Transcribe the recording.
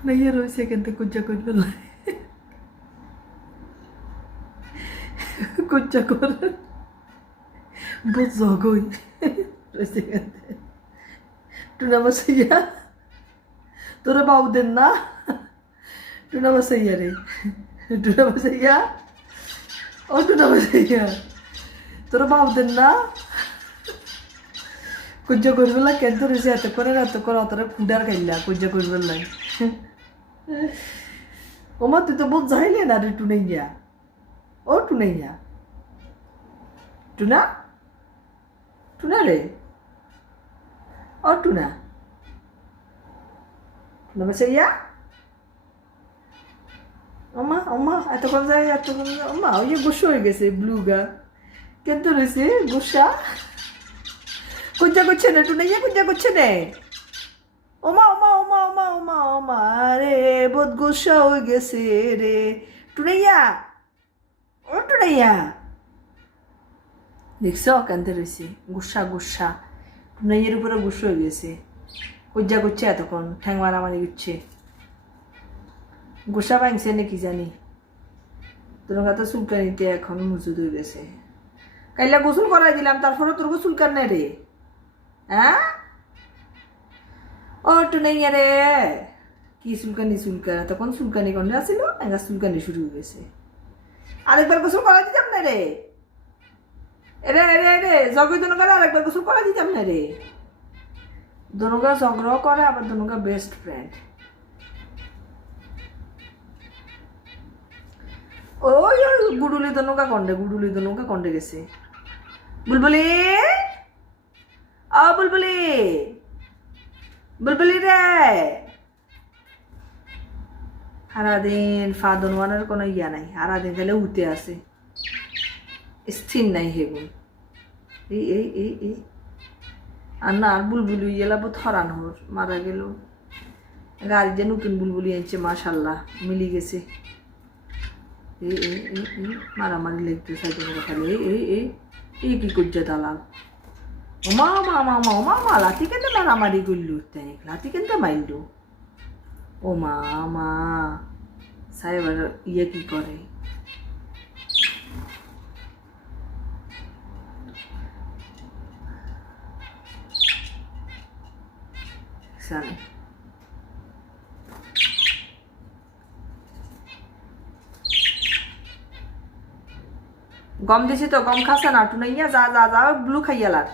টুনাইয়া রয়েছে কিন্তু কুজ্জা করবে না কুজ্জা করে বহুত জগই রয়েছে কিন্তু টুনা বসাইয়া তোরা বাবুদের না টুনা বসাইয়া রে টুনা বসাইয়া ও টুনা বসাইয়া তোরা বাবুদের না কুজ্জা করবে না কেন রয়েছে এত করে অতটা কুডার খাইলা কুজ্জা করবে না ওমা তুই তো বহুত যাইলে না রে টুনাইয়া ও টুনাইয়া টুনা টুনা রে ও টুনা টুনা বসাইয়া ওমা ওমা এতক্ষণ যায় ওমা ওই যে গোসা হয়ে গেছে ব্লু গা কেন রয়েছে গোসা কুজ্জা করছে না টুনাইয়া কুজ্জা করছে না ওমা ওমা ওমা ওমা ওমা ওমা রে বহুত গোসা হয়ে গেছে রে টুনাইয়া ও টুনাইয়া দেখছ কেনতে রয়েছে গুসা গুসা টুনাইয়ের উপরে গুসা হয়ে গেছে কুজ্জা করছে এতক্ষণ ঠ্যাং মারামারি করছে গুসা ভাঙছে নাকি জানি তোর কাছে চুলকানিতে এখন মজুদ হয়ে গেছে কাইলা গোসল করাই দিলাম তারপরে তোর চুলকান নাই রে হ্যাঁ ও টুনাইয়া রে কি চুলকানি তখন চুলকানি কন্যা আসছিল একা চুলকানি শুরু হয়ে গেছে আরেকবার গোসল করাই দিতাম না রে এরে এরে এরে জগই দনকার আরেকবার গোসল করাই দিতাম না রে দনকা ঝগড়াও করে আবার দনকা বেস্ট ফ্রেন্ড ওই গুডুলি দনকা কন্ডে গেছে বুলবুলি বুলবুলি বুলবুলি রে সারাদিন ফাদনওয়ানের কোনো ইয়া নাই সারাদিন তাহলে উঠে আছে স্থির নাই হেগুন এই এই এই এই আর না আর বুলবুলি এলা বহুত হরান হর মারা গেল গাড়ি যে নতুন বুলবুলি আনছে মাশাল্লাহ মিলি গেছে এই এই এই এই মারামারি লাগতে সাইকেল খালি এই এই এই এই কি করছে দালাল ওমা মা মা মা ওমা মা লাঠি কেন মারামারি করলু তাই লাঠি কেন মাইলু ও মা মা সাহেবার ইয়ে কি করে জানি গম দিছি তো গম খাসে না টুনাইয়া যা যা যা ব্লু খাইয়ালার